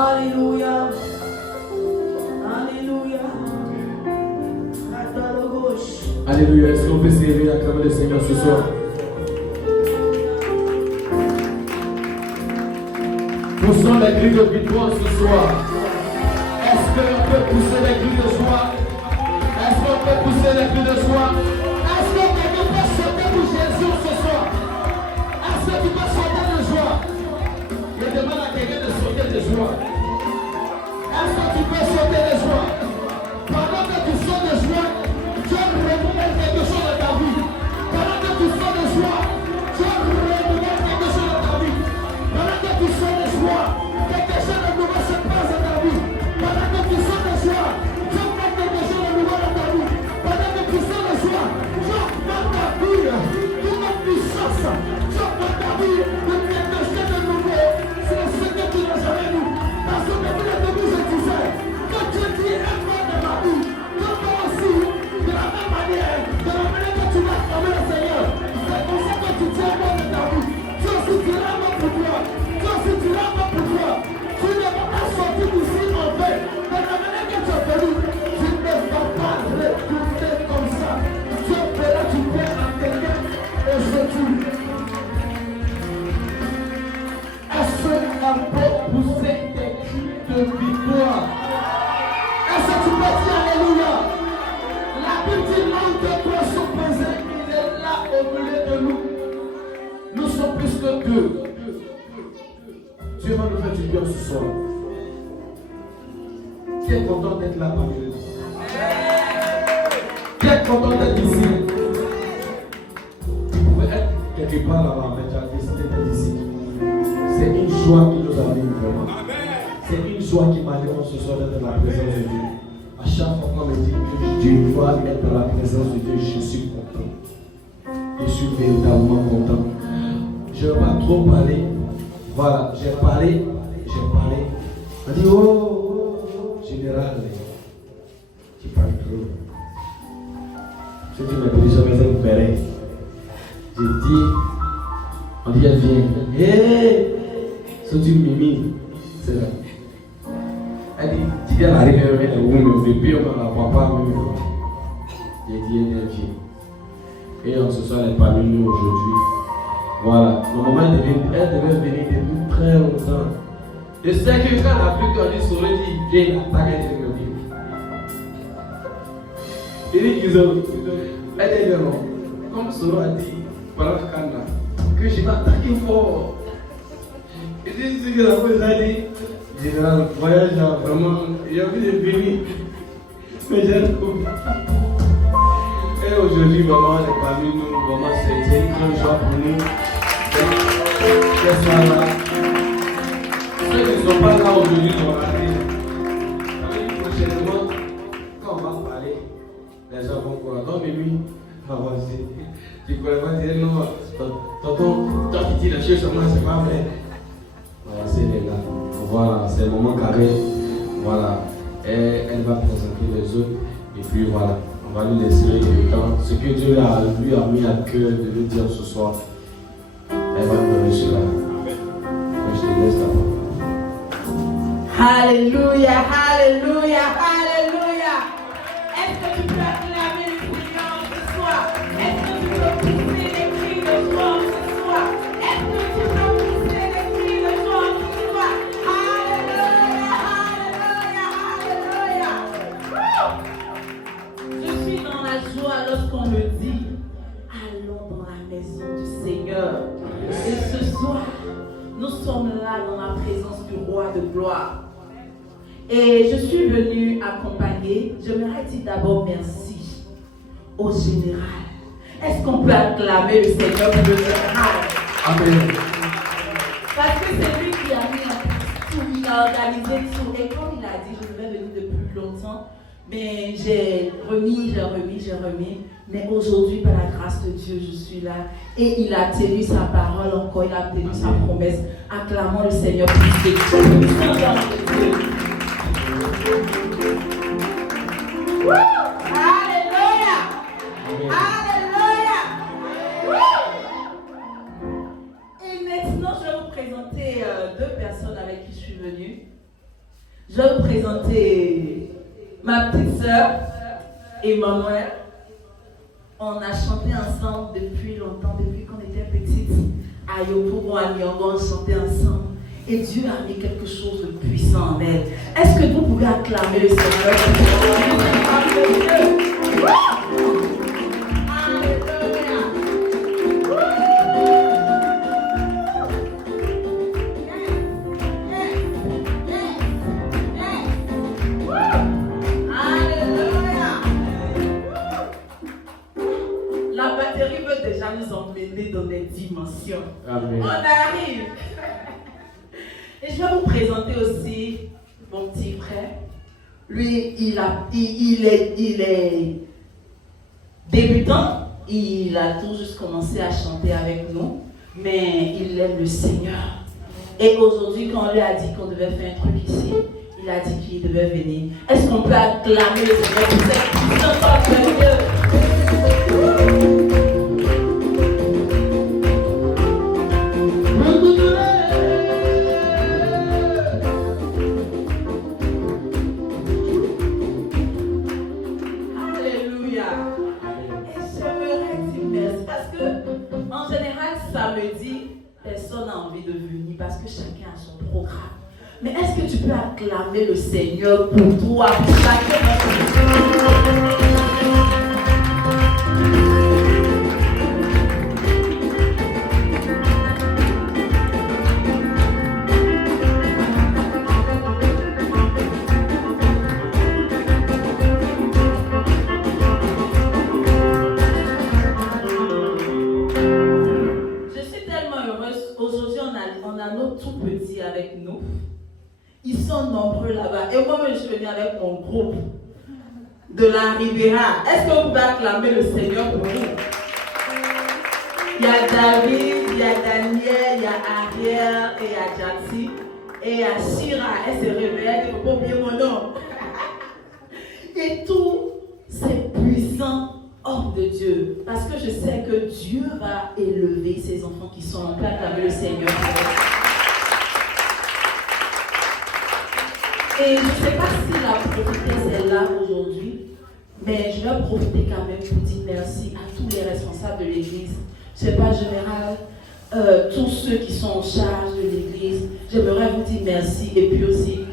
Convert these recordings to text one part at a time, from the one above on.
Alléluia. Alléluia. Alléluia. Est-ce qu'on peut s'élever et acclamer le Seigneur ce soir? Poussons les cris de victoire ce soir. Est-ce qu'on peut pousser les cris de joie? Est-ce qu'on peut pousser les cris de joie? Est-ce que quelqu'un peut sauter pour Jésus ce soir? Est-ce que tu peux sauter de joie? Je demande à quelqu'un de sauter de joie. Est-ce que tu peux sauter de joie? Pendant que tu sautes de joie, Dieu renouvelle quelque chose de ta vie. Pendant que tu sautes de joie, Dieu renouvelle quelque chose de ta vie. Pendant que tu sautes de joie, quelque chose de nouveau se passe dans ta vie. Pendant que tu sautes de joie, Dieu fait quelque chose de nouveau dans ta vie. Pendant que tu sautes de joie, Dieu fait ta vie d'une puissance. Dieu fait ta vie de quelque chose de nouveau. C'est ce que tu n'as jamais vu. Parce que depuis le début, je disais que Dieu dit un peu de ma vie. Que toi aussi, de la même manière que tu vas acclamer le Seigneur, c'est comme ça que tu tiens compte de ta vie. Dieu aussi dira un pour toi. Dieu aussi dira un pour toi. Tu ne vas pas sortir d'ici en paix. De la manière que tu as venu, tu ne vas pas retourner comme ça. Dieu fera du bien à quelqu'un aujourd'hui. Est-ce qu'on peut pousser des cris de victoire? Est-ce que tu peux dire Alléluia? La Bible dit là où deux trois sont posés, il est là au milieu de nous. Nous sommes plus que deux. Dieu va nous faire du bien ce soir. Qui est content d'être là parmi nous? Qui est content d'être ici? Vous pouvez être quelque part là-bas, mais tu as décidé d'être ici. C'est une joie qui nous anime vraiment. C'est une joie qui m'anime ce soir d'être dans la présence de Dieu. À chaque fois qu'on me dit que je dois être dans la présence de Dieu, je suis content. Je suis véritablement content. Je ne vais pas trop parler. Voilà, j'ai parlé. On dit, oh, général, tu parles trop. Je dis, mais pour ça, me ferait. Je dis, on dit, elle vient. Hé, c'est une mimi. C'est là. Elle dit, tu viens d'arriver avec le boum, le bébé, on ne la voit pas même. J'ai dit, elle vient. Et on se soit parmi nous aujourd'hui. Voilà. Le moment, elle devait venir depuis très longtemps. Je sais que quand la pluie t'a dit sur le dit, j'ai l'attaque, elle est venue. Il dit qu'ils ont. Elle est venue. Comme Soro a dit, pendant le canard, que je m'attaque fort. Il dit, ce que la police a dit. Général, voyage là, vraiment, il y a envie de venir. Mais j'ai trouvé. Et aujourd'hui, vraiment, elle est parmi nous. Vraiment, c'est une grande joie pour nous. Qu'elle soit là. Ceux qui ne sont pas là aujourd'hui, on va aller. Prochainement, quand on va parler, les gens vont croire. Non, mais lui, vas-y. Tu ne pourrais pas dire non. Tonton, toi qui dis la chose sur moi, c'est pas vrai. Voilà, c'est les gars. Voilà, c'est le moment carré. Voilà. Et elle va présenter les autres. Et puis voilà, on va lui laisser le temps. Ce que Dieu lui a mis à cœur de lui dire ce soir, elle va donner cela. Je te laisse là-bas. Alléluia, alléluia, alléluia. Est-ce que tu peux acclamer le Seigneur ce soir? Est-ce que tu peux pousser les cris de joie ce soir? Est-ce que tu peux pousser les cris de joie ce soir? Alléluia, alléluia, alléluia. Je suis dans la joie lorsqu'on me dit allons dans la maison du Seigneur. Et ce soir, nous sommes là dans la présence du roi de gloire. Et je suis venue accompagner. J'aimerais dire d'abord merci au général. Est-ce qu'on peut acclamer le Seigneur pour le général? Amen. Parce que c'est lui qui a mis en place tout, il a organisé tout. Et comme il a dit, je devais venir depuis longtemps. Mais j'ai remis. Mais aujourd'hui, par la grâce de Dieu, je suis là. Et il a tenu sa parole encore, il a tenu sa promesse. Acclamons le Seigneur pour ses Alléluia! Alléluia! Et maintenant, je vais vous présenter deux personnes avec qui je suis venue. Je vais vous présenter ma petite soeur et ma mère. On a chanté ensemble depuis longtemps, depuis qu'on était petite. À Yopougon, à Nyongo, on chantait ensemble. Et Dieu a mis quelque chose de puissant en elle. Est-ce que vous pouvez acclamer le Seigneur? La batterie veut déjà nous emmener dans des dimensions. Amen. On arrive. Et je vais vous présenter aussi mon petit frère. Lui, il est débutant. Il a tout juste commencé à chanter avec nous. Mais il aime le Seigneur. Et aujourd'hui, quand on lui a dit qu'on devait faire un truc ici, il a dit qu'il devait venir. Est-ce qu'on peut acclamer le Seigneur pour cette puissance de Dieu? Samedi, personne n'a envie de venir parce que chacun a son programme. Mais est-ce que tu peux acclamer le Seigneur pour toi, pour chacun? Avec nous. Ils sont nombreux là-bas. Et moi-même, je suis venue avec mon groupe de la Riviera. Est-ce que vous pouvez acclamer le Seigneur pour nous? Il y a David, il y a Daniel, il y a Ariel, et il y a Jati, et il y a Shira. Elle se réveille, il ne faut pas oublier mon nom. Et tous ces puissants hommes de Dieu. Parce que je sais que Dieu va élever ses enfants qui sont en train d'acclamer le Seigneur. Et je ne sais pas si la prophétesse est là aujourd'hui, mais je vais profiter quand même pour dire merci à tous les responsables de l'église. Je ne sais pas, général, tous ceux qui sont en charge de l'église. J'aimerais vous dire merci et puis aussi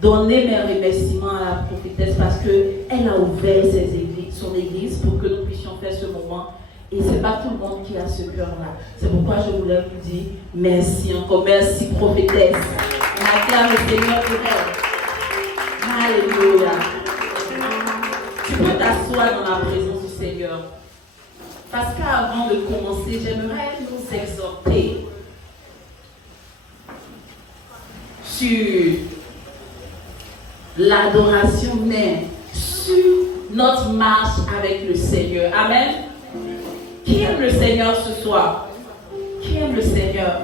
donner mes remerciements à la prophétesse parce qu'elle a ouvert son église pour que nous puissions faire ce moment. Et ce n'est pas tout le monde qui a ce cœur-là. C'est pourquoi je voulais vous dire merci encore. Merci prophétesse. On acclame le Seigneur pour elle. Alléluia. Tu peux t'asseoir dans la présence du Seigneur. Parce qu'avant de commencer, j'aimerais nous exhorter sur l'adoration, mais sur notre marche avec le Seigneur. Amen. Qui aime le Seigneur ce soir? Qui aime le Seigneur?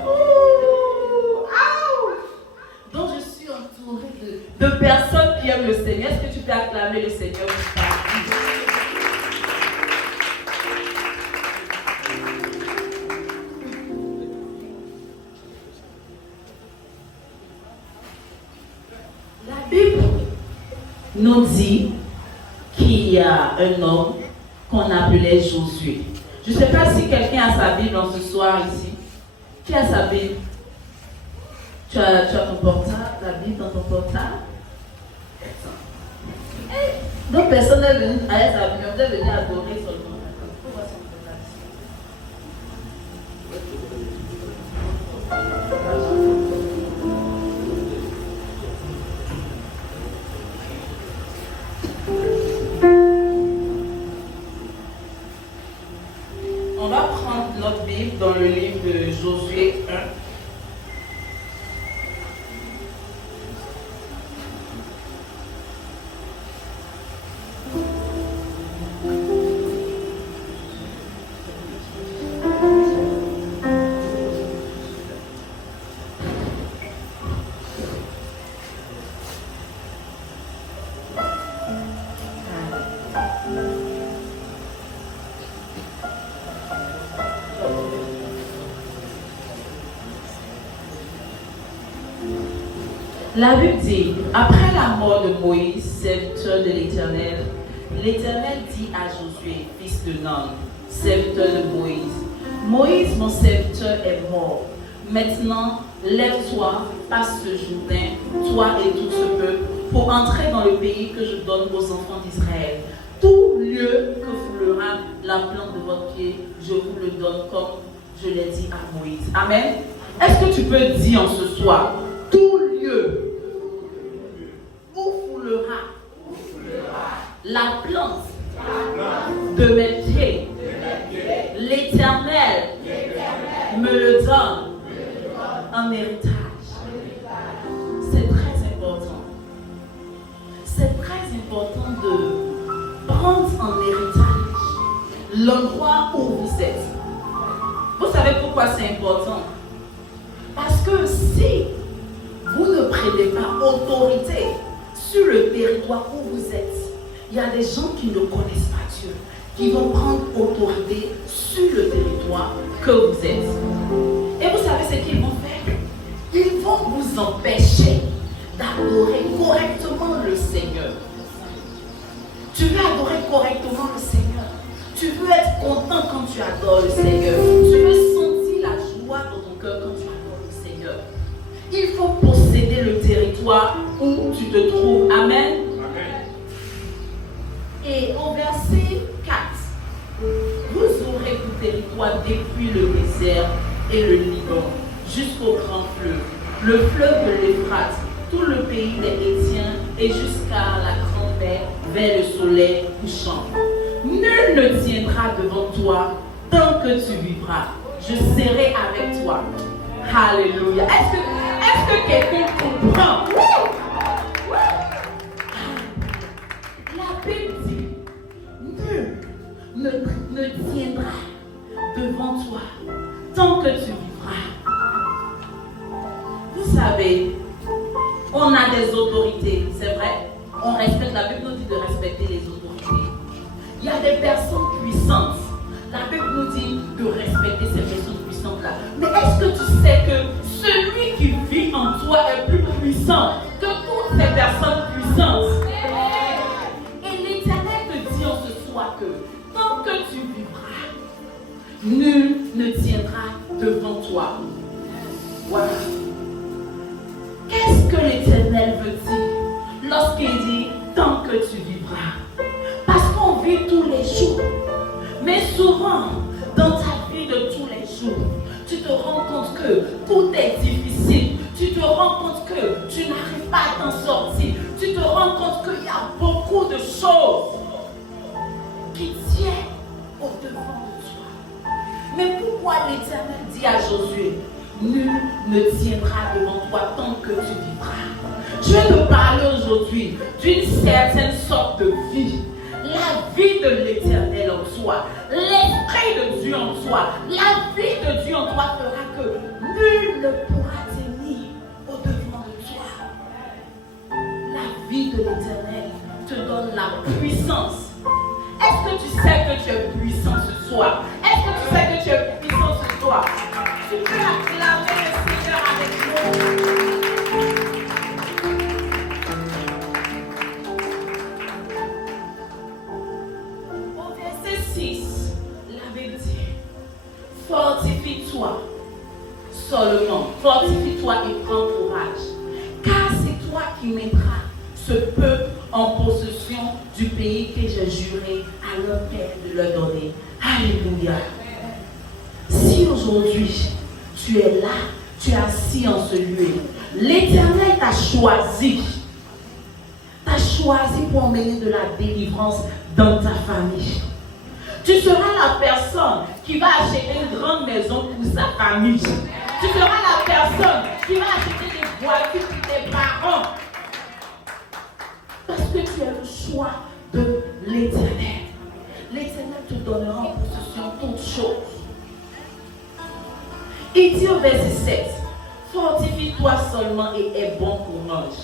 Donc je suis entourée de personnes qui aiment le Seigneur. Est-ce que tu peux acclamer le Seigneur pour ta vie? La Bible nous dit qu'il y a un homme qu'on appelait Josué. Je ne sais pas si quelqu'un a sa Bible ce soir ici. Qui a sa Bible? Tu as ton portable, la Bible dans ton portable? Donc personne n'est venu avec sa Bible, vous êtes venu adorer seulement. On va prendre notre Bible dans le livre de Josué 1. La Bible dit, après la mort de Moïse, serviteur de l'Éternel, l'Éternel dit à Josué, fils de Nun, serviteur de Moïse, Moïse, mon serviteur, est mort. Maintenant, lève-toi, passe ce Jourdain, toi et tout ce peuple, pour entrer dans le pays que je donne aux enfants d'Israël. Tout lieu que foulera la plante de votre pied, je vous le donne comme je l'ai dit à Moïse. Amen. Est-ce que tu peux dire en ce soir, tout lieu où foulera la plante de mes pieds, l'Éternel me le donne en héritage. C'est très important. C'est très important de prendre en héritage l'endroit où vous êtes. Vous savez pourquoi c'est important? Parce que si vous ne prenez pas autorité sur le territoire où vous êtes, il y a des gens qui ne connaissent pas Dieu, qui vont prendre autorité sur le territoire que vous êtes. Et vous savez ce qu'ils vont faire? Ils vont vous empêcher d'adorer correctement le Seigneur. Tu veux adorer correctement le Seigneur. Tu veux être content quand tu adores le Seigneur. Tu veux sentir la joie dans ton cœur quand tu adores le Seigneur. Il faut posséder le territoire où tu te trouves. Amen. Et au verset 4, vous aurez tout territoire depuis le désert et le Liban jusqu'au grand fleuve, le fleuve de l'Euphrate, tout le pays des Hétiens et jusqu'à la grande mer vers le soleil couchant. Nul ne tiendra devant toi tant que tu vivras. Je serai avec toi. Alléluia. Est-ce que quelqu'un comprend? La Bible dit, nul ne tiendra devant toi tant que tu vivras. Vous savez, on a des autorités, c'est vrai. On respecte, la Bible nous dit de respecter les autorités. Il y a des personnes puissantes. La Bible nous dit de respecter ces personnes puissantes-là. Mais est-ce que tu sais que celui qui vit en toi est plus puissant que toutes ces personnes puissantes? Et l'Éternel te dit en ce soir que tant que tu vivras, nul ne tiendra devant toi. Voilà. Qu'est-ce que l'Éternel veut dire lorsqu'il dit tant que tu vivras? Parce qu'on vit tous les jours. Mais souvent, dans ta vie de tous les jours, tu te rends compte que tout est difficile. Tu te rends compte que tu n'arrives pas à t'en sortir. Tu te rends compte qu'il y a beaucoup de choses qui tiennent au-devant de toi. Mais pourquoi l'Éternel dit à Josué, nul ne tiendra devant toi tant que tu vivras? Je vais te parler aujourd'hui d'une certaine sorte de vie. La vie de l'Éternel en toi, l'Esprit de Dieu en toi, la vie de Dieu en toi fera que nul ne pourra tenir au-devant de toi. La vie de l'Éternel te donne la puissance. Est-ce que tu sais que tu es puissant ce soir? Est-ce que tu sais que tu es puissant ce soir? Tu peux acclamer le Seigneur avec nous. Fortifie-toi seulement, fortifie-toi et prends courage, car c'est toi qui mettras ce peuple en possession du pays que j'ai juré à leur père de leur donner. Alléluia. Si aujourd'hui tu es là, tu es assis en ce lieu, l'Éternel t'a choisi pour emmener de la délivrance dans ta famille. Tu seras la personne qui va acheter une grande maison pour sa famille. Tu seras la personne qui va acheter des voitures pour tes parents. Parce que tu as le choix de l'Éternel. L'Éternel te donnera en possession toutes choses. Il dit au verset 7, fortifie-toi seulement et aie bon courage,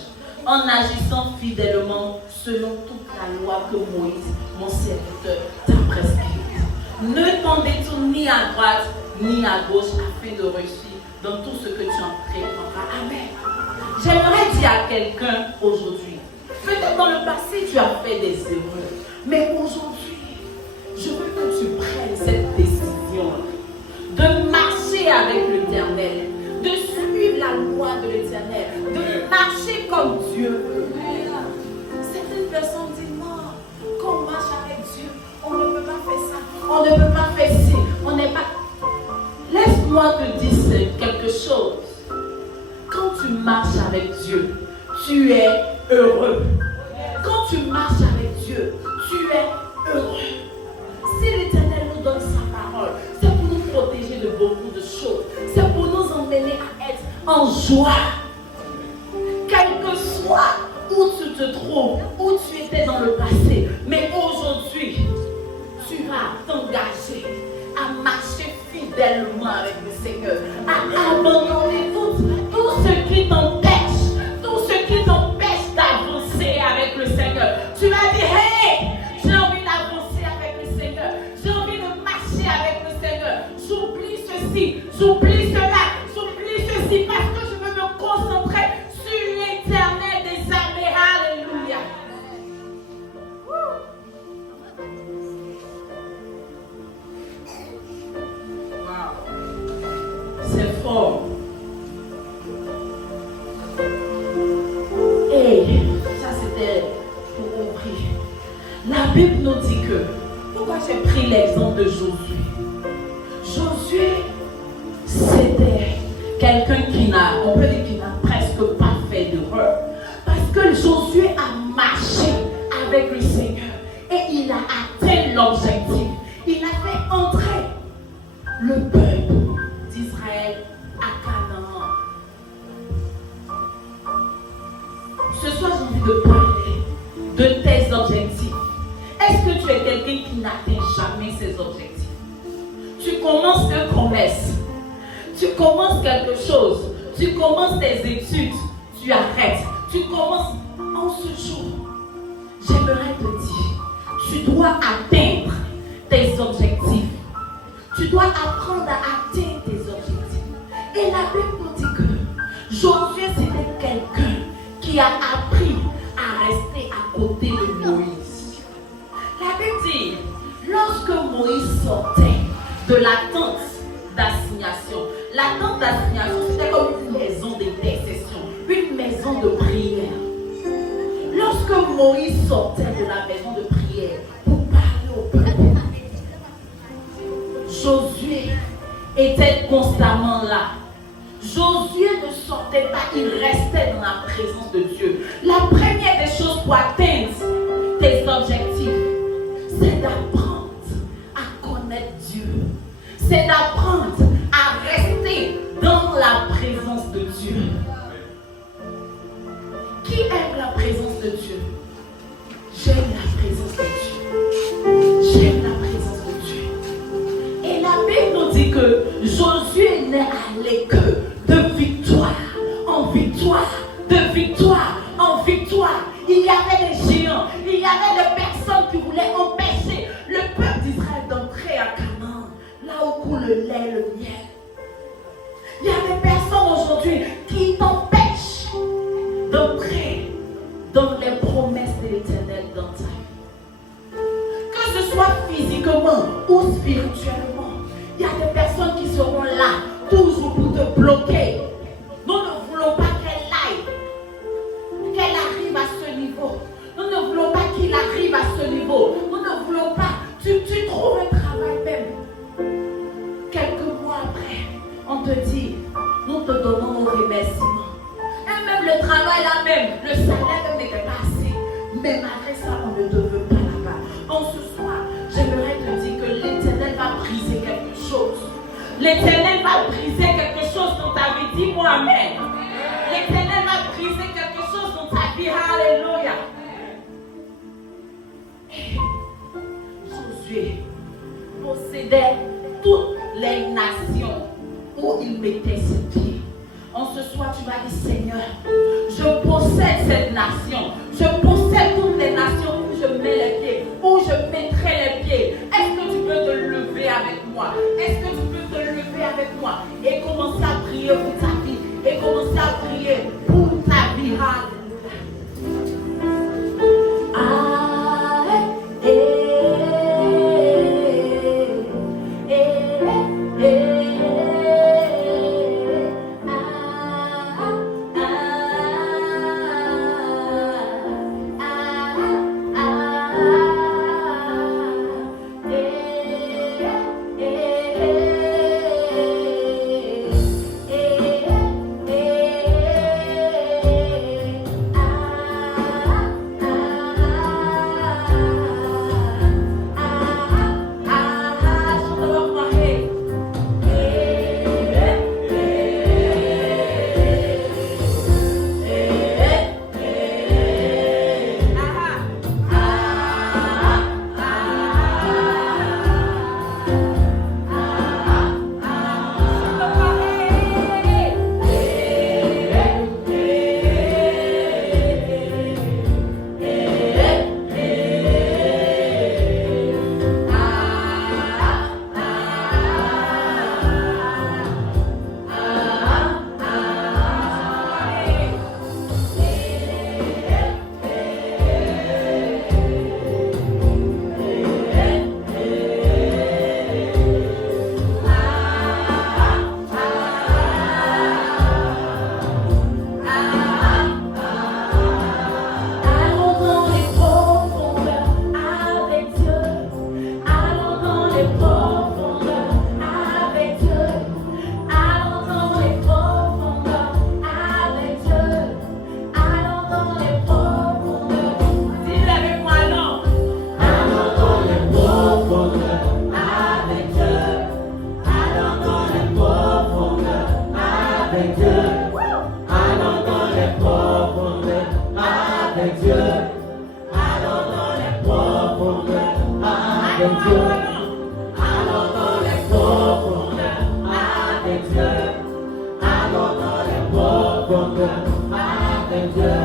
en agissant fidèlement selon toute la loi que Moïse, mon serviteur, t'a prescrite. Ne t'en détourne ni à droite ni à gauche afin de réussir dans tout ce que tu entreprendras. Amen. J'aimerais dire à quelqu'un aujourd'hui, peut-être dans le passé tu as fait des erreurs, mais aujourd'hui, je veux que tu prennes cette décision de marcher avec l'Éternel, de suivre la loi de l'Éternel, de marcher comme Dieu veut. Certaines personnes disent non, quand on marche avec Dieu, on ne peut pas faire ça, on ne peut pas faire ci, on n'est pas. Laisse-moi te dire quelque chose. Quand tu marches avec Dieu, tu es heureux. Quand tu marches avec Dieu, tu es heureux. Si l'Éternel nous donne sa parole, c'est pour nous protéger de beaucoup de choses. C'est pour nous emmener à être en joie. Quel que soit où tu te trouves, où tu étais dans le passé, mais aujourd'hui, tu vas t'engager à marcher fidèlement avec le Seigneur, à abandonner tout ce qui t'empêche d'avancer avec le Seigneur. Tu vas dire, hey, j'ai envie d'avancer avec le Seigneur, j'ai envie de marcher avec le Seigneur. J'oublie ceci, j'oublie cela, j'oublie ceci parce que je veux me concentrer sur l'Éternel des armées. Alléluia. C'est fort. Et ça c'était pour ouvrir. La Bible nous dit que, pourquoi j'ai pris l'exemple de Josué? Josué, c'était quelqu'un on peut dire qu'il n'a presque pas fait d'erreur. Parce que Josué a marché avec le Seigneur et il a atteint l'objectif. Il a fait entrer le peuple d'Israël à Canaan. Ce soir, j'ai envie de parler de tes objectifs. Est-ce que tu es quelqu'un qui n'atteint jamais ses objectifs? Tu commences une promesse, tu commences quelque chose, tu commences tes études, tu arrêtes, tu commences en ce jour. J'aimerais te dire, tu dois atteindre tes objectifs. Tu dois apprendre à atteindre tes objectifs. Et la Bible nous dit que Josué, c'était quelqu'un qui a appris à rester à côté de Moïse. La Bible dit, lorsque Moïse sortait de la tente d'assignation, la tente d'assignation, c'était comme une maison d'intercession, une maison de prière. Lorsque Moïse sortait de la maison de prière pour parler au peuple, Josué était constamment là. Josué ne sortait pas, il restait dans la présence de Dieu. La première des choses pour atteindre tes objectifs, c'est d'apprendre à connaître Dieu. C'est d'apprendre à rester dans la présence de Dieu. Qui aime la présence de Dieu? J'aime la présence de Dieu. J'aime la présence de Dieu. Et la Bible nous dit que Josué n'est allé que de victoire en victoire, de victoire en victoire. Il y avait des géants, il y avait des personnes qui voulaient empêcher le peuple d'Israël d'entrer à Canaan, là où coule le lait et le miel. Il y a des personnes aujourd'hui qui t'empêchent d'entrer dans les promesses de l'Éternel dans ta vie. Que ce soit physiquement ou spirituellement, il y a des personnes qui seront là toujours pour te bloquer. Nous ne voulons pas qu'elle arrive à ce niveau. Nous ne voulons pas qu'il arrive à ce niveau. Nous ne voulons pas. Tu trouves un travail même. Quelques mois après, on te dit, nous te donnons nos remerciements. Et même le travail là même, le salaire même n'était pas assez. Mais malgré ça, on ne te veut pas là-bas. En ce soir, j'aimerais te dire que l'Éternel va briser quelque chose. L'Éternel va briser quelque chose dans ta vie. Dis-moi amen. L'Éternel va briser quelque chose dans ta vie. Alléluia. Josué possédait toutes les nations où il mettait ses pieds. En ce soir, tu vas dire, Seigneur, je possède cette nation. Je possède toutes les nations où je mets les pieds, où je mettrai les pieds. Est-ce que tu peux te lever avec moi? Est-ce que tu peux te lever avec moi et commencer à prier pour ta vie et commencer à prier pour ta avec Dieu. Allons dans les profondeurs avec Dieu. Allons dans les profondeurs avec Dieu. Allons dans les profondeurs avec Dieu.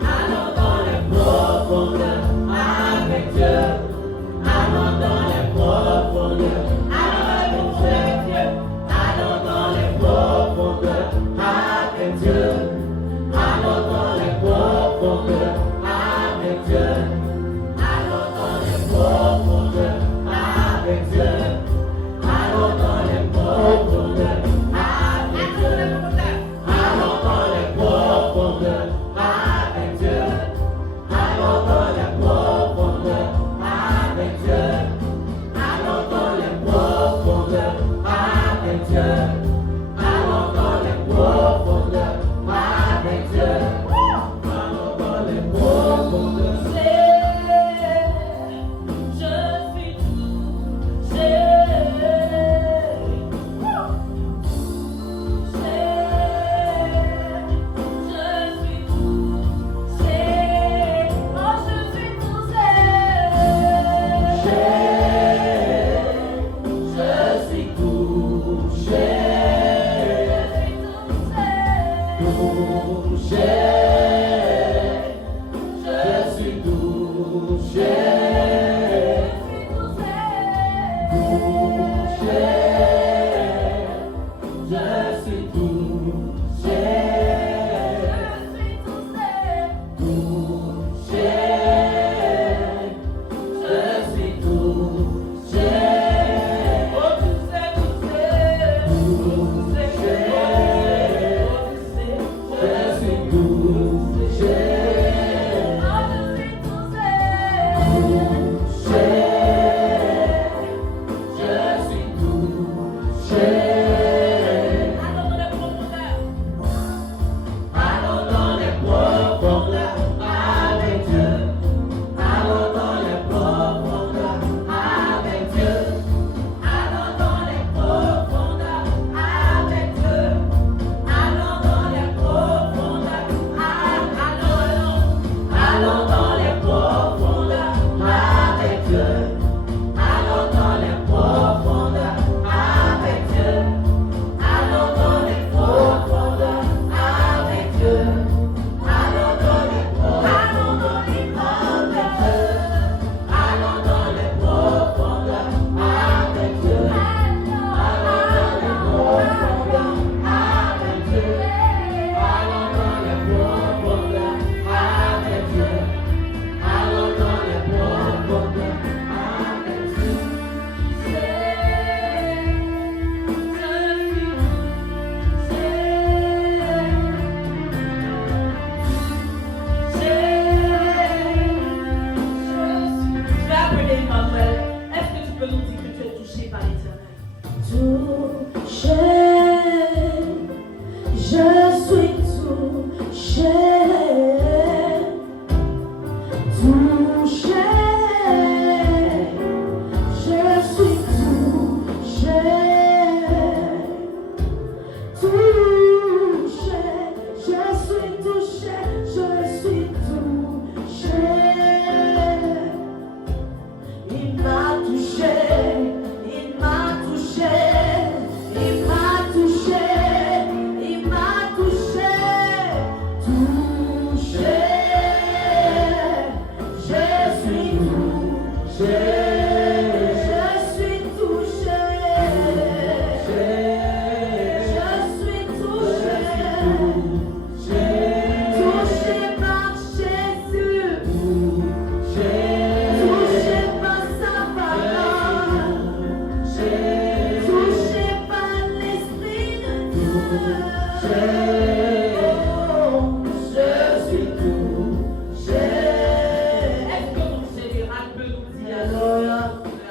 Allons dans les profondeurs avec Dieu. Allons dans les profondeurs avec Dieu. Allons dans les profondeurs avec Dieu. Allons dans les profondeurs avec Dieu. Allons dans les profondeurs avec Dieu. Allons dans les profondeurs avec Dieu. Allons dans les profondeurs avec Dieu. Allons dans les profondeurs avec Dieu. Allons dans les profondeurs avec Dieu. Allons dans les profondeurs avec Dieu. Allons dans les profondeurs.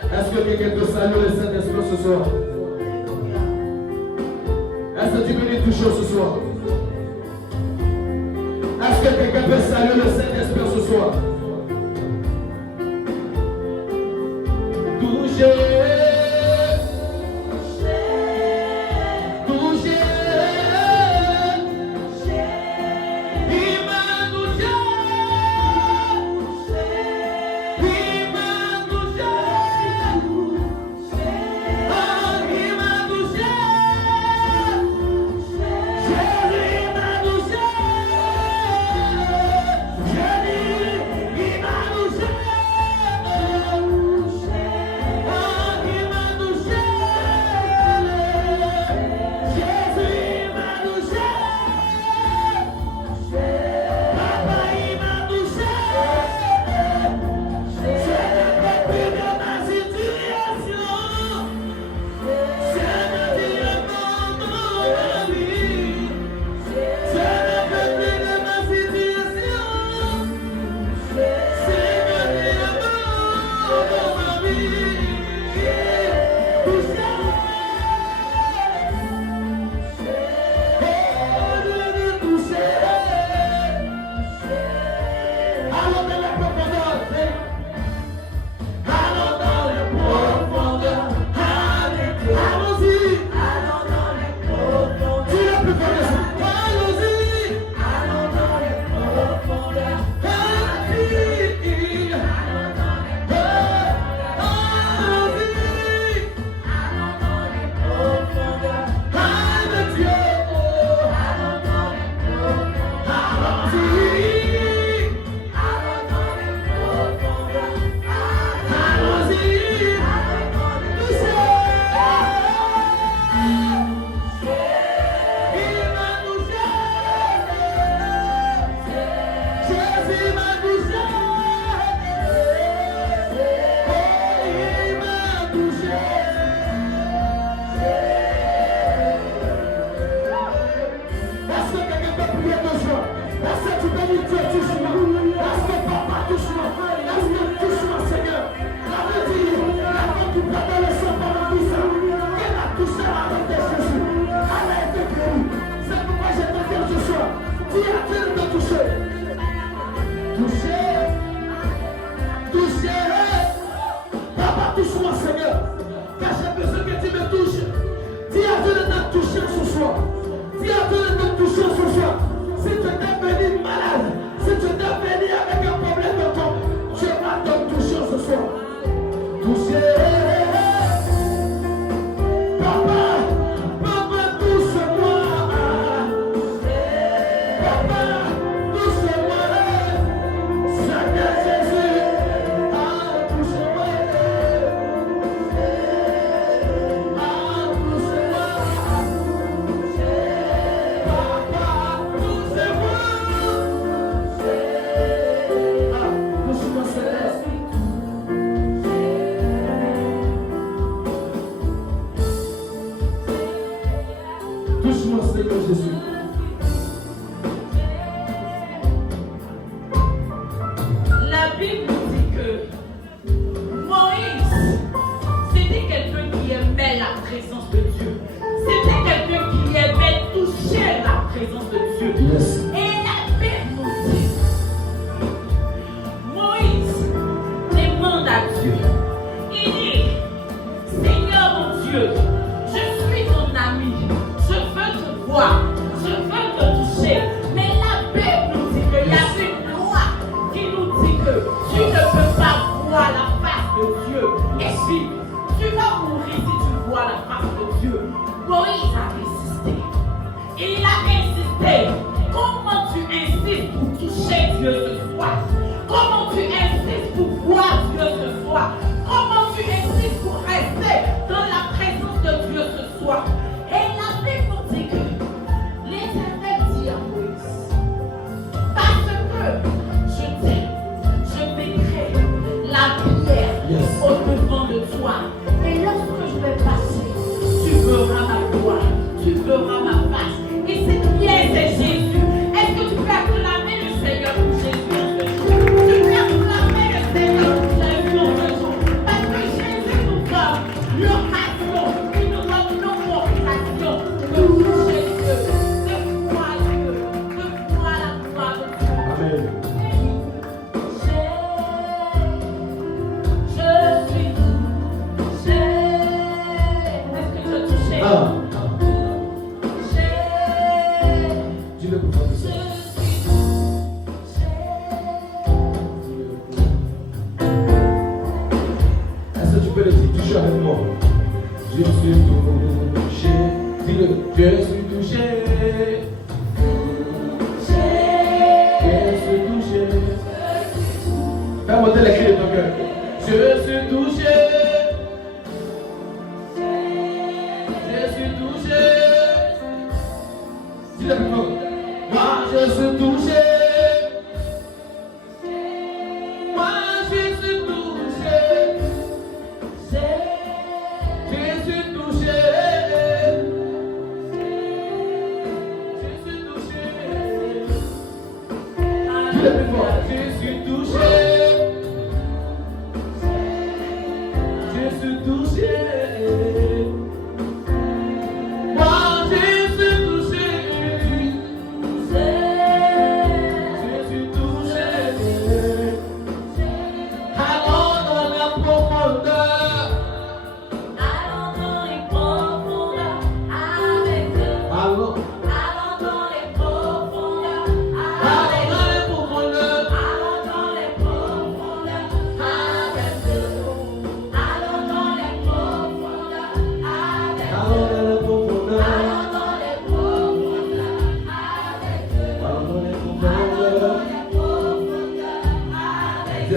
Est-ce que quelqu'un peut saluer le Saint-Esprit ce soir? Est-ce que tu peux lui toucher ce soir? Est-ce que quelqu'un peut saluer le Saint-Esprit ce soir? Toucher. Toucher. Il m'a touché.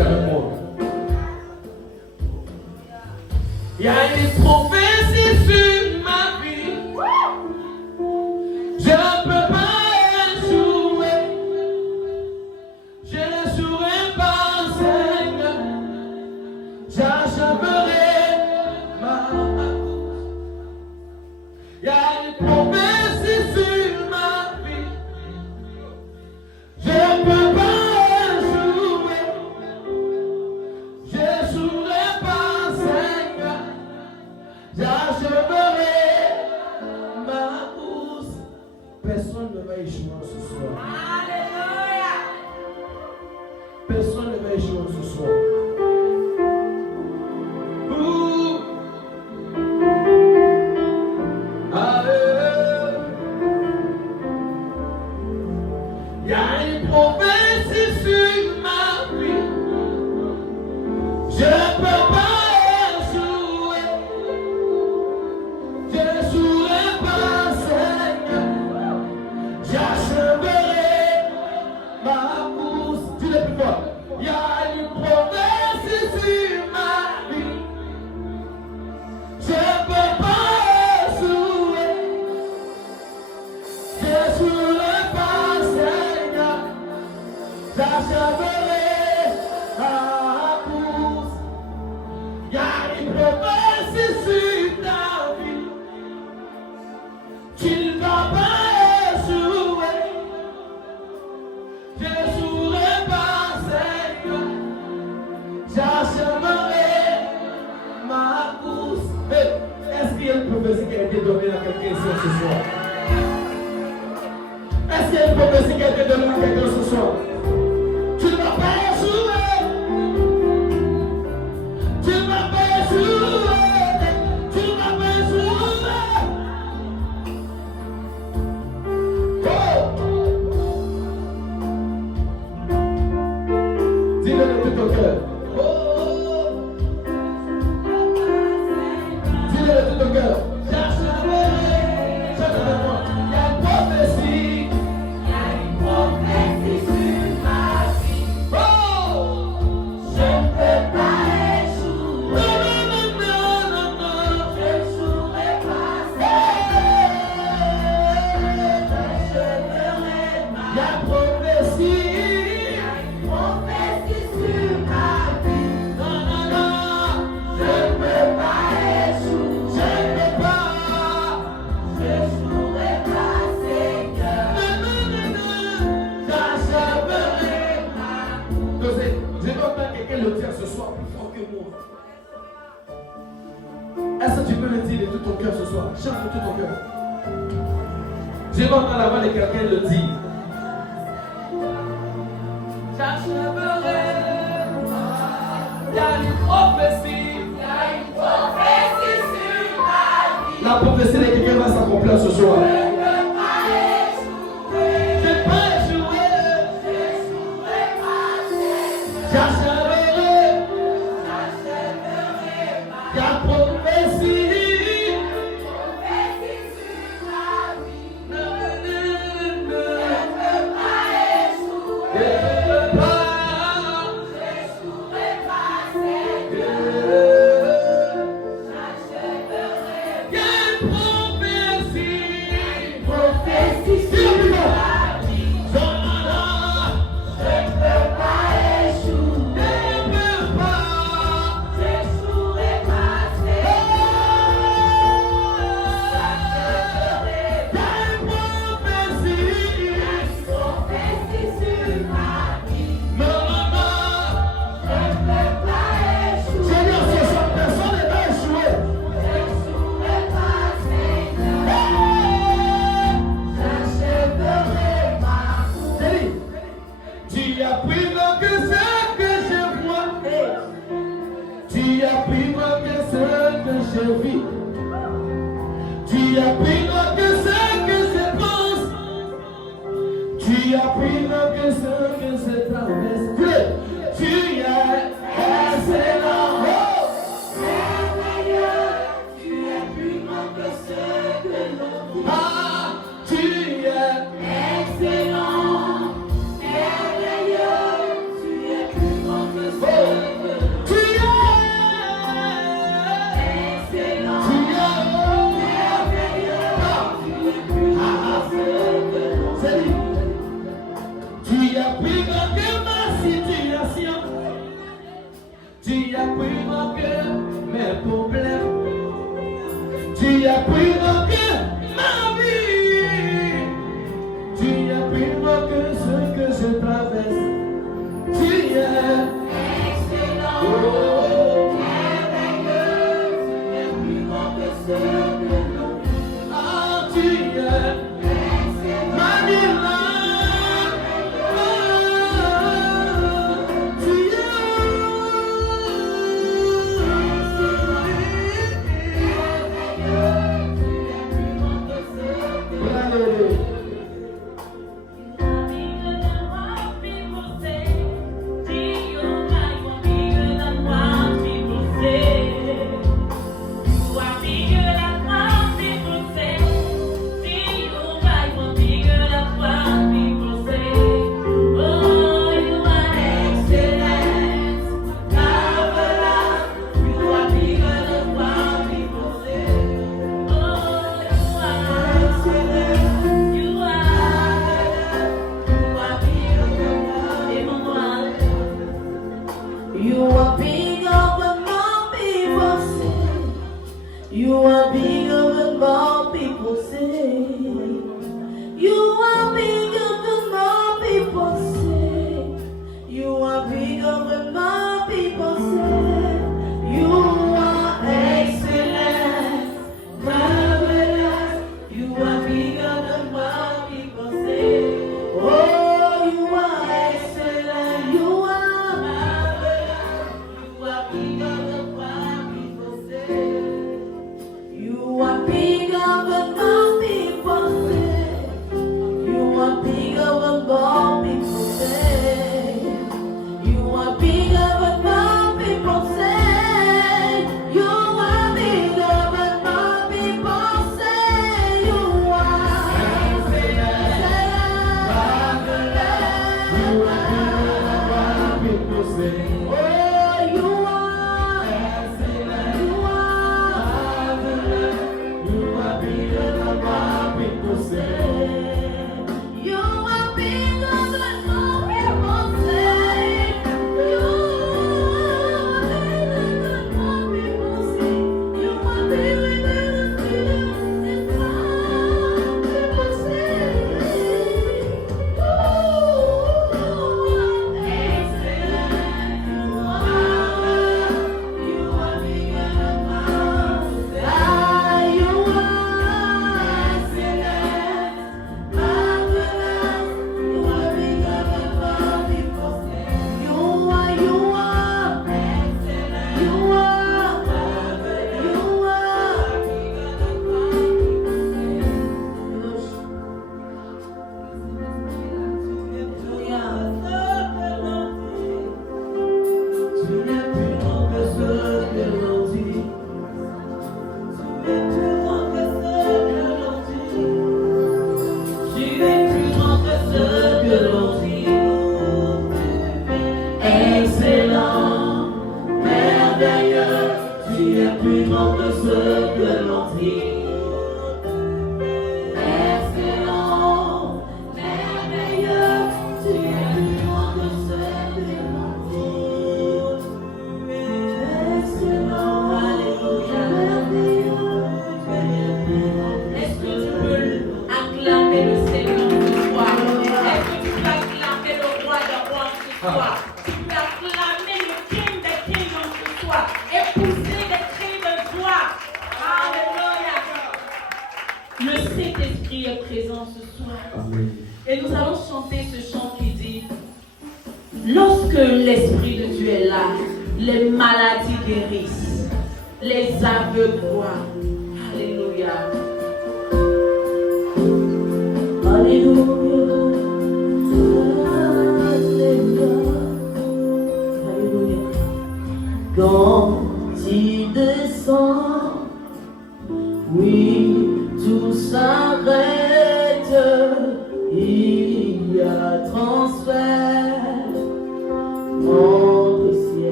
prophétie avec moi. Il y a une prophétie sur ma vie. Je ne peux pas échouer. Je n'échouerai pas, Seigneur. J'achèverai ma course. Il y a une prophétie sur ma vie. Je ne peux pas échouer. Je n'échouerai pas, Seigneur. J'achèverai ma course. Personne ne va échouer ce soir. Alléluia. Personne ne va échouer ce soir. Il y a une prophétie sur ma vie. Je ne peux pas échouer. Je n'échouerai pas, Seigneur. J'achèverai ma course. Dis-le plus fort. Il y a une prophétie sur ma vie. Je ne peux pas échouer. Je n'échouerai pas, Seigneur. J'achèverai ma course. Il y a une prophétie sur ta vie. Tu ne vas pas échouer. Je n'échouerai pas, Seigneur. J'achèverai ma course. Hey, est-ce qu'il y a une prophétie qui a été donnée à quelqu'un ici ce soir? Est-ce qu'il y a une prophétie qui a été donnée à quelqu'un ce soir? Tu ne vas pas échouer. Tu ne vas pas échouer. Tu ne vas pas échouer. Dis-le de tout ton cœur. Dis-le de tout ton cœur. J'achèverai. Chante avec moi. Il y a une prophétie. Il y a une prophétie sur ma vie. Oh! Je ne peux pas échouer. Non. Je n'échouerai pas, Seigneur. J'achèverai Il y a une prophétie. prophétie sur ma vie. Non. Je ne peux pas échouer. Je ne peux pas. Je n'échouerai pas, Seigneur. J'achèverai ma Dosé, je dois entendre quelqu'un le dire ce soir plus fort que moi. Est-ce que tu peux le dire de tout ton cœur ce soir? Chante de tout ton cœur. Je dois entendre la voix de quelqu'un le dire. J'achèverai. Il y a une prophétie. Il y a une prophétie sur ma vie. La prophétie de quelqu'un va s'accomplir ce soir. Je ne peux pas échouer. Je ne peux pas échouer. Je n'échouerai pas, Seigneur. J'achèverai. J'achèverai Il y a une prophétie. prophétie sur ma vie. Non. Je ne peux pas échouer. Je ne peux pas. Je n'échouerai pas, Seigneur. J'achèverai Il y a une prophétie. prophétie sur ma vie. Non. Je ne peux pas échouer. Je ne peux pas. Je n'échouerai pas, Seigneur. J'achèverai Il y a une prophétie. prophétie sur ma vie. Non. Je ne peux pas échouer. Seigneur, ce soir, personne ne va échouer. Je n'échouerai pas, Seigneur. J'achèverai ma course. Chérie, Tu as pris que ce que je vois. tu as pris moi que ce que je vis. Tu as pris que ce que je pense. Tu as pris moi que ce que je traverse. Tu es excellent. Merveilleux, tu es plus grand que ce que l'on Ah, tu es excellent. Merveilleux, tu es plus grand que ce Tu as pris mon cœur, mes problèmes. Tu as pris mon cœur, ma vie. Tu as pris mon cœur, ce que je traverse. Tu es excellent, oh, merveilleux. Tu as pris mon cœur, ce que l'on. Ah, tu es excellent, Manila.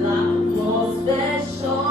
L'atmosphère change.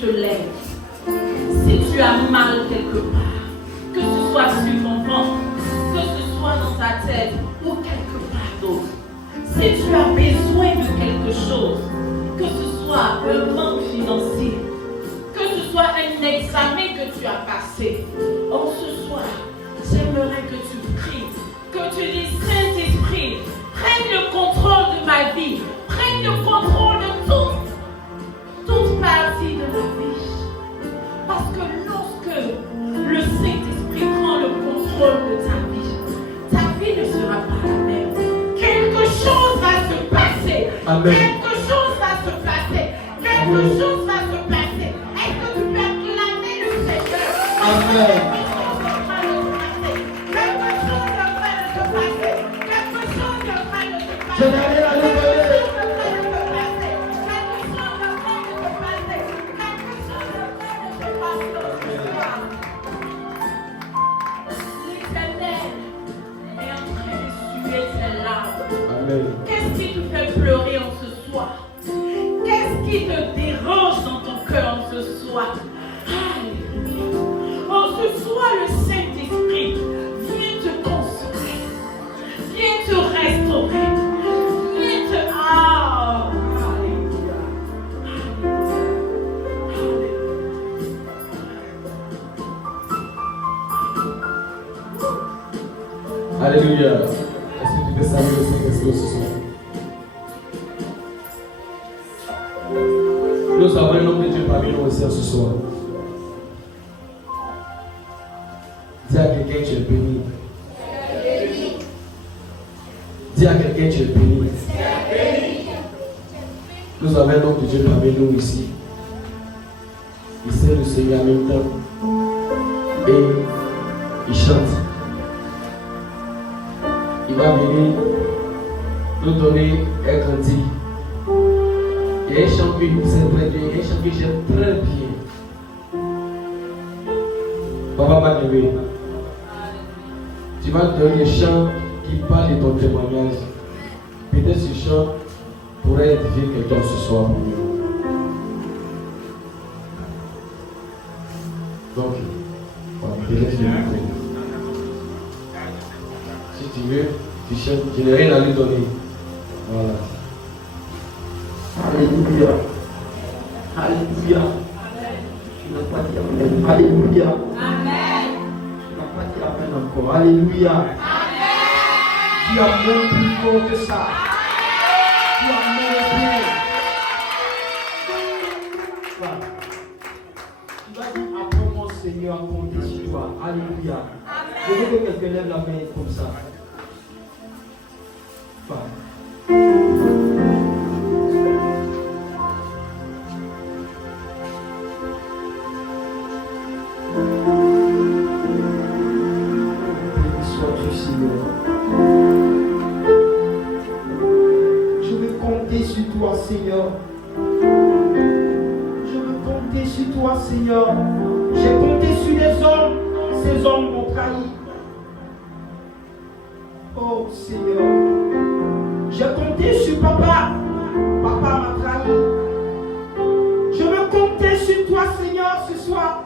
te lèves, si tu as mal quelque part, que ce soit sur ton ventre, que ce soit dans ta tête ou quelque part d'autre, si tu as besoin de quelque chose, que ce soit un manque financier, que ce soit un examen que tu as passé, oh ce soir, j'aimerais que tu pries, que tu dises Saint-Esprit, prenne le contrôle de ma vie, prenne le contrôle de toute partie de ma vie. Parce que lorsque le Saint-Esprit prend le contrôle de ta vie ne sera pas la même. Quelque chose va se passer. Amen. Quelque chose va se passer. Quelque chose va se passer. Est-ce que tu peux acclamer le Seigneur? Amen. Quelque chose est en train de se passer. Quelque chose est en train de se passer. Je n'ai rien à lui donner. Qu'est-ce qui te fait pleurer en ce soir? Qu'est-ce qui te dérange dans ton cœur en ce soir? Alléluia. En ce soir, le Saint-Esprit vient te consoler, vient te restaurer, vient te... Alléluia. Alléluia. Alléluia. Est-ce que tu peux saluer le Saint-Esprit ce soir? Nous avons un homme de Dieu parmi nous aussi ce soir. Dis à quelqu'un tu es béni. Dis à quelqu'un tu es béni. Nous avons un homme de Dieu parmi nous ici. Il sait le Seigneur en même temps. Et il chante. Il va venir nous donner un cantique. Il y a un chant que nous aime très bien, il y a un chant que j'aime très bien. Papa Manuel, tu vas donner un chant qui parle de ton témoignage. Peut-être ce chant pourrait édifier quelqu'un ce soir pour nous. Donc, on va te laisser le micro. Si tu veux, tu chantes, je n'ai rien à lui donner. Voilà. Alléluia. Alléluia. Tu n'as pas dit Amen. Alléluia. Amen. Tu n'as pas dit Amen encore. Alléluia. Amen. Tu as même plus fort que ça. Tu as même plus. Voilà. Tu vas dire après mon Seigneur compter sur toi. Alléluia. Je veux que quelqu'un lève la main comme ça. Voilà. Sois-tu, Seigneur. Je veux compter sur toi, Seigneur. Je veux compter sur toi, Seigneur. J'ai compté sur les hommes. Ces hommes m'ont trahi. Oh, Seigneur. J'ai compté sur papa. Papa m'a trahi. Je veux compter sur toi, Seigneur, ce soir.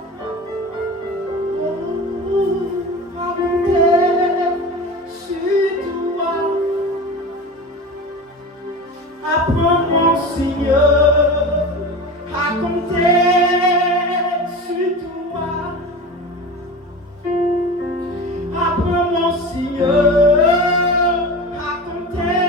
Apprends mon Seigneur à compter sur toi. Apprends mon Seigneur à compter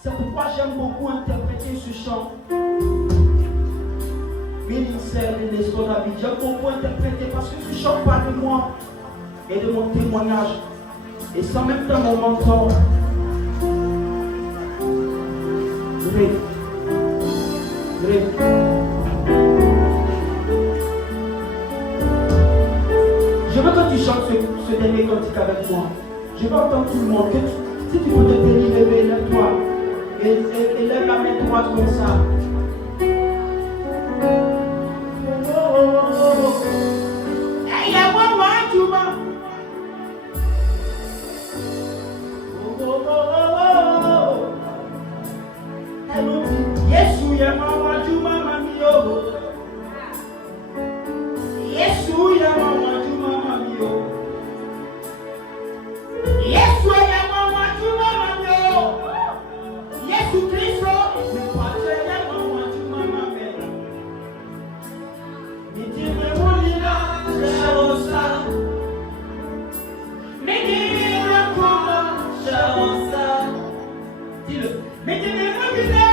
C'est pourquoi j'aime beaucoup interpréter ce chant. J'aime beaucoup interpréter parce que ce chant parle de moi et de mon témoignage. Et sans même dans mon mentor. Je veux que tu chantes ce dernier cantique avec moi. Je veux entendre tout le monde. Si tu peux te tenir, lève-toi. Et lève la main droite comme ça. Hey, y'a moi, tu m'as. Yesu ya mama juma mamio. Yesu ya mama juma mamio. Yesu ya mama juma mamio. Yesu Kristo mi pache ya mama juma mamio. Nitime mulina shaosa. Nitime kuma shaosa. Dis-le. Nitime mulina.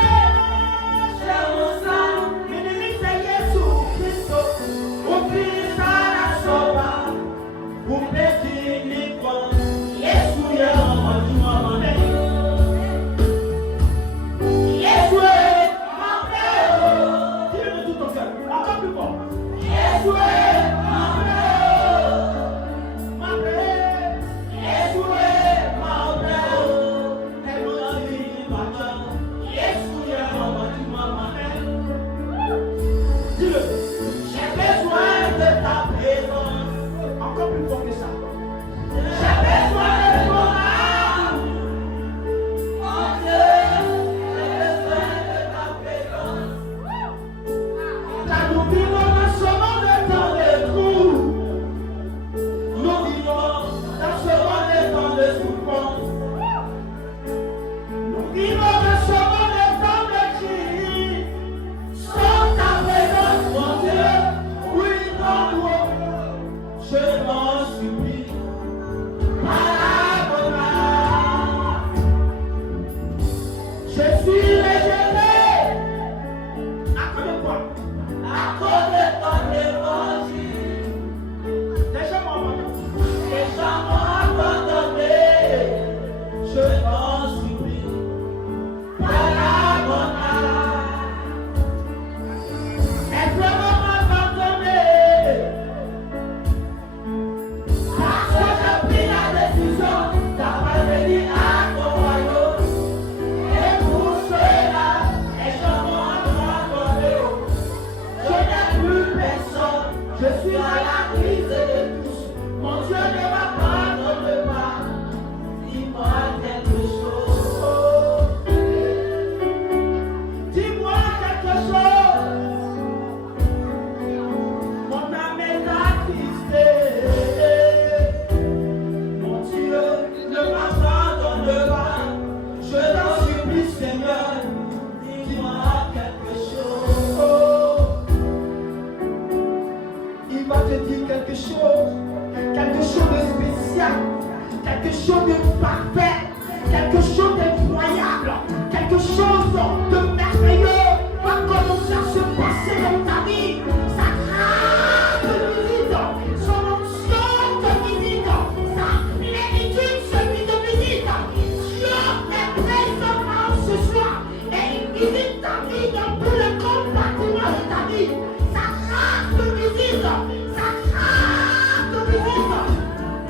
ta vie, dans tous les compartiments de ta vie. Sa grâce te visite. Sa grâce te visite.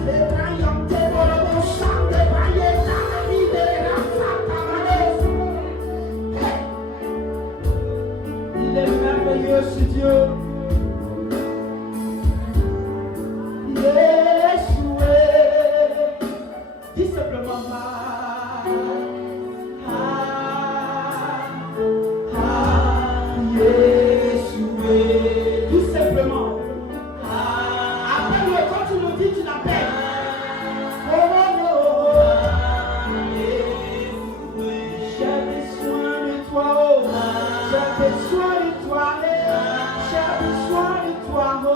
Les braillants te volent au champ de braillés, la vie de la Santa Manos. Il est merveilleux ce Dieu. Yeshua. Dis simplement Yeshua. Tout simplement. Appelle-le quand tu le dis, tu l'appelles. J'ai besoin de toi, oh. J'ai besoin de toi, j'ai besoin de toi, oh.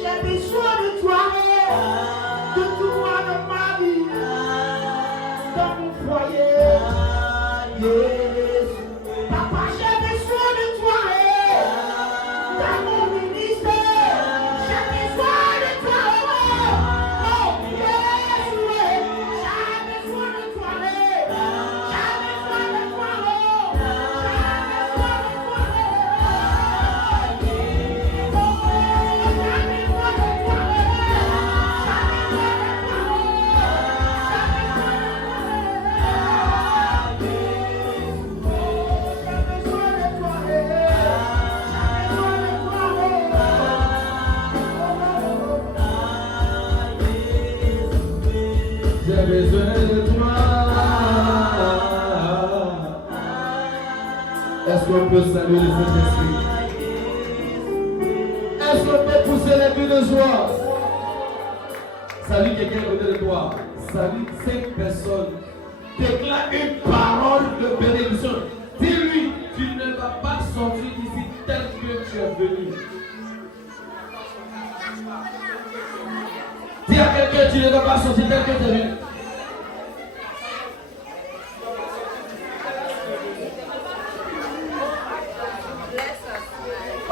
J'ai besoin de toi, de toi dans ma vie, dans mon foyer. Papa, j'ai besoin de toi, dans mon ministère. J'ai besoin de toi, oh Jésus. J'ai besoin de toi, j'ai besoin de toi, oh. J'ai besoin de toi, J'ai besoin de toi. Est-ce qu'on peut saluer le Saint-Esprit? Est-ce qu'on peut pousser les cris de joie? Salue quelqu'un à côté de toi. Salue 5 personnes. Déclare une parole de bénédiction. Dis-lui, tu ne vas pas sortir d'ici tel que tu es venu. Dis à quelqu'un, tu ne vas pas sortir tel que tu es venu.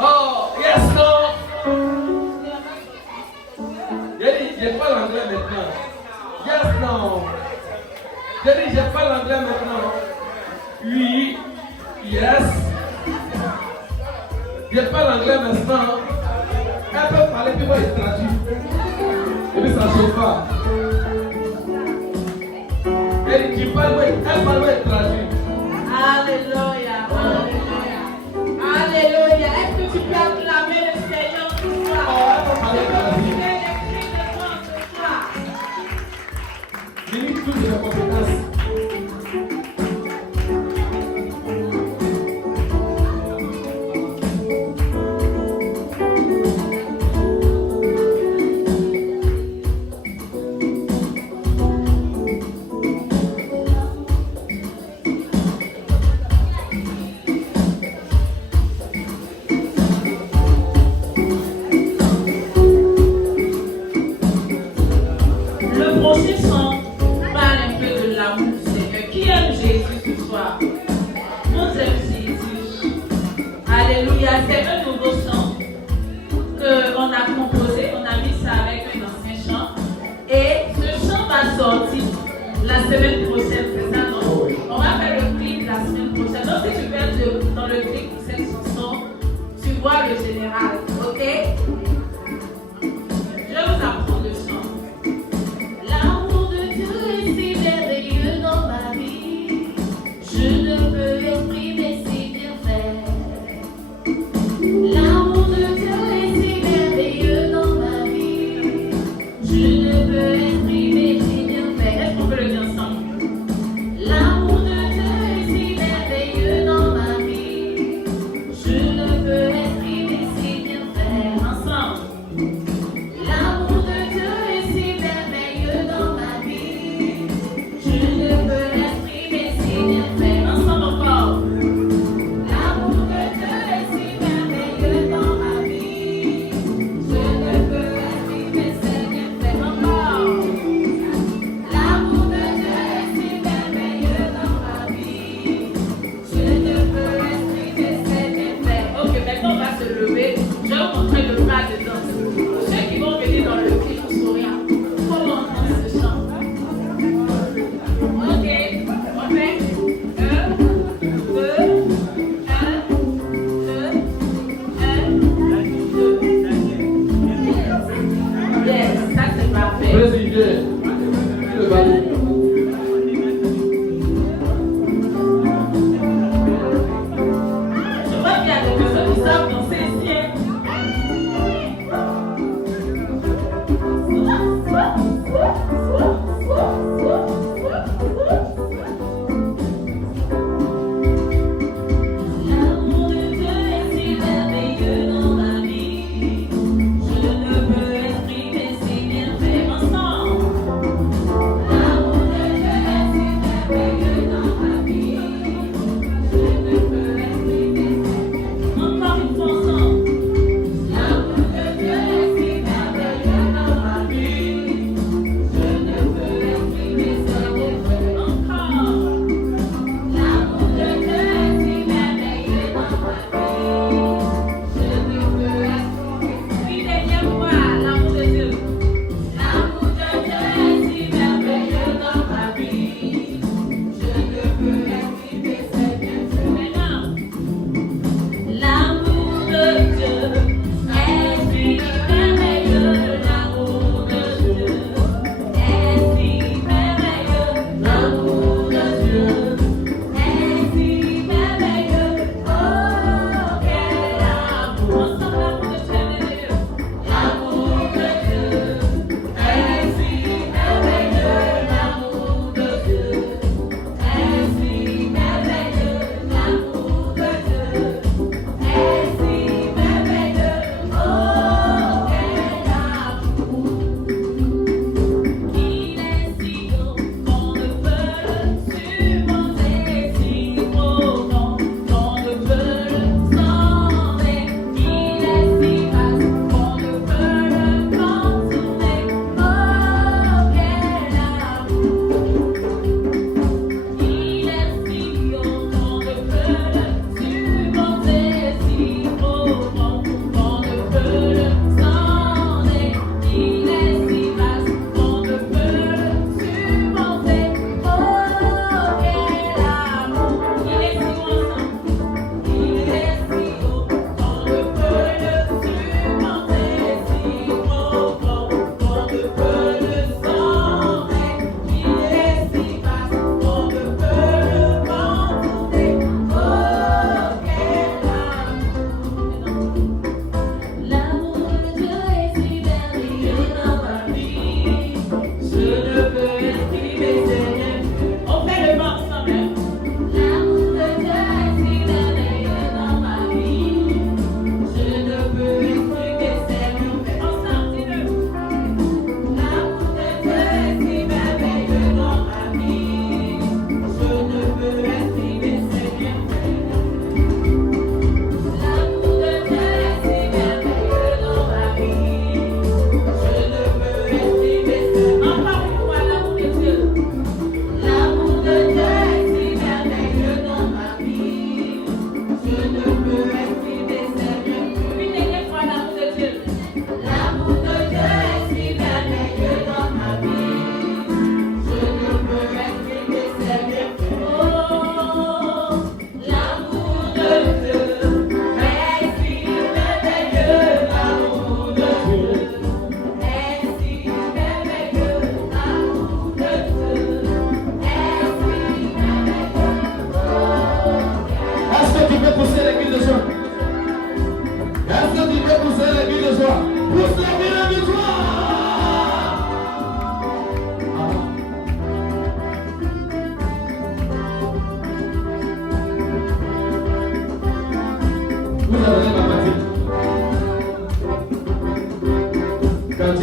Oh, yes, no. J'ai pas l'anglais maintenant. Yes, no. J'ai pas l'anglais maintenant. Oui, yes. J'ai pas l'anglais maintenant. Elle peut parler, puis moi, il traduit. Et puis ça ne chauffe pas. Elle parle, elle parle, elle traduit. Alléluia. Alléluia. Alléluia. Est-ce que tu peux acclamer le Seigneur ce soir? Oh, elle peut parler, elle traduit. Limite toutes les compétences. Le prochain chant parle un peu de l'amour du Seigneur. Qui aime Jésus ce soir? Nous aimons Jésus. Alléluia. C'est un nouveau chant qu'on a composé. On a mis ça avec un ancien chant. Et ce chant va sortir la semaine prochaine. C'est ça, non? On va faire le clip la semaine prochaine. Donc, si tu veux être dans le clip de cette chanson, tu vois le général. Ok? Je vous apprends le chant. L'amour de Dieu est si merveilleux dans ma vie.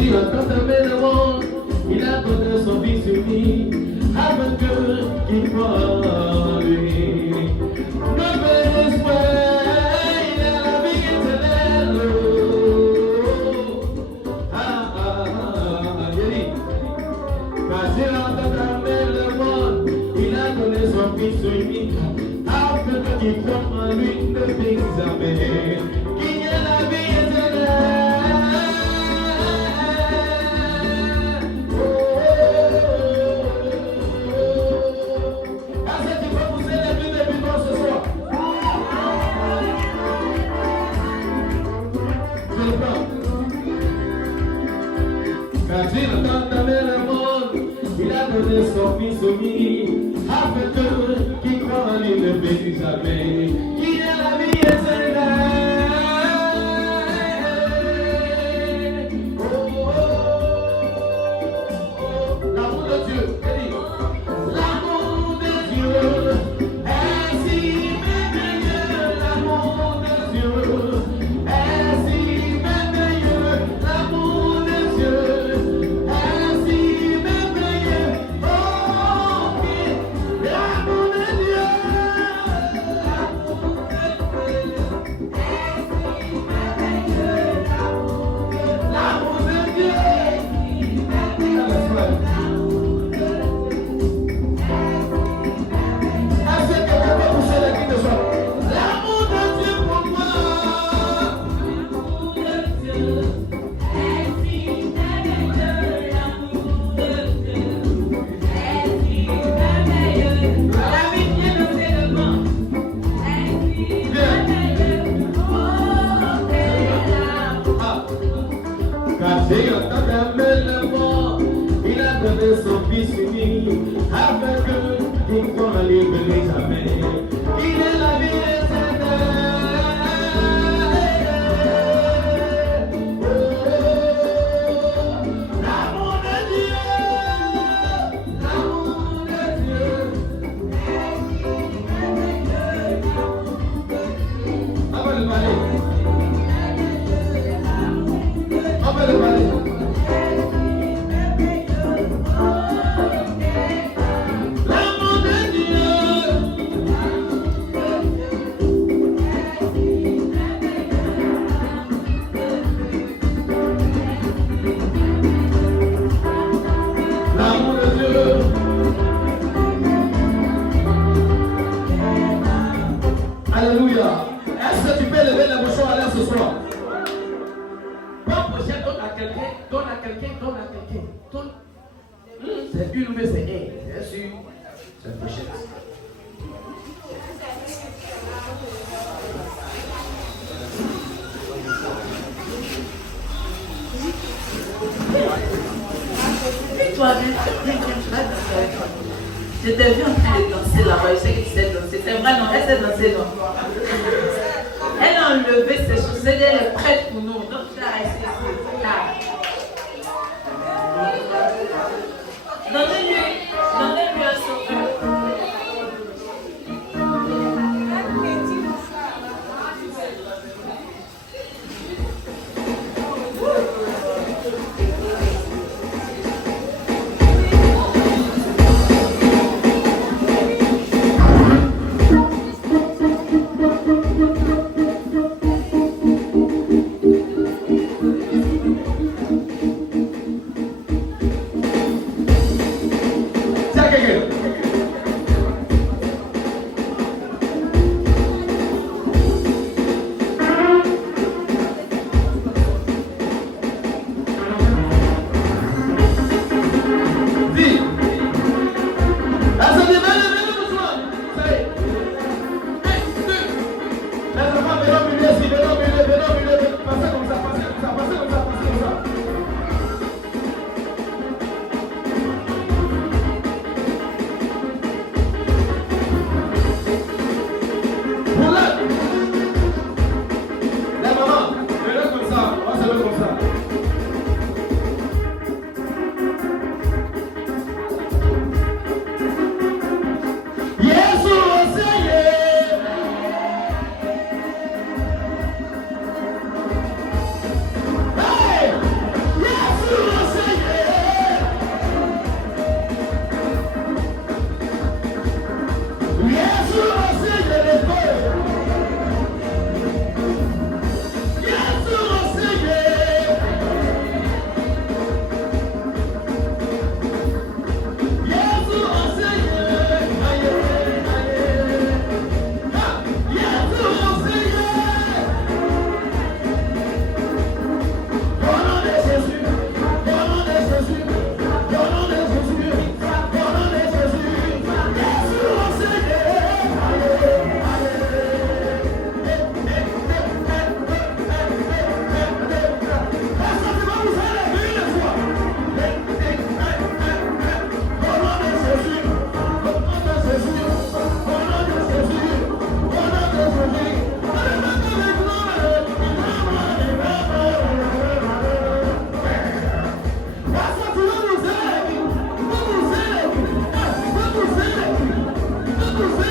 dit à tant aimer le monde, il a donné son fils unique, afin que qu'il croit en lui. Ne périsse point, il a la vie éternelle. Car il a tant aimé le monde, il a donné son fils unique, afin que qu'il croit en lui, ne périsse jamais. Qu'il y ait la vie éternelle. Car Dieu a tant aimé le monde, il a donné son fils unique, afin que qui croit en lui ne périsse jamais, qu'il ait la vie éternelle. Oh, oh, oh, l'amour de Dieu, l'amour de Dieu est si merveilleux, l'amour de Dieu est si merveilleux, l'amour de Dieu. Dieu a tant aimé le monde, il a donné son fils unique, afin que qu'il croit en lui ne périsse jamais. Il est la vie éternelle. Oh, l'amour de Dieu, l'amour de Dieu. Avant de parler. L'amour de Dieu. L'amour de Dieu. Alléluia. Est-ce que tu peux lever la bouche à l'air ce soir? Donne à quelqu'un, donne à quelqu'un, donne à quelqu'un. Donne. C'est une ou c'est un, bien sûr. C'est une pochette. Puis toi, viens, tu vas danser avec moi. Je t'ai vu en train de danser là-bas, je sais que tu sais danser. C'est vrai, non, elle sait danser, non. Elle a enlevé ses chaussettes, elle est prête pour nous. Donc, tu as resté ici. Donnez-lui un sourire.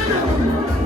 Alléluia.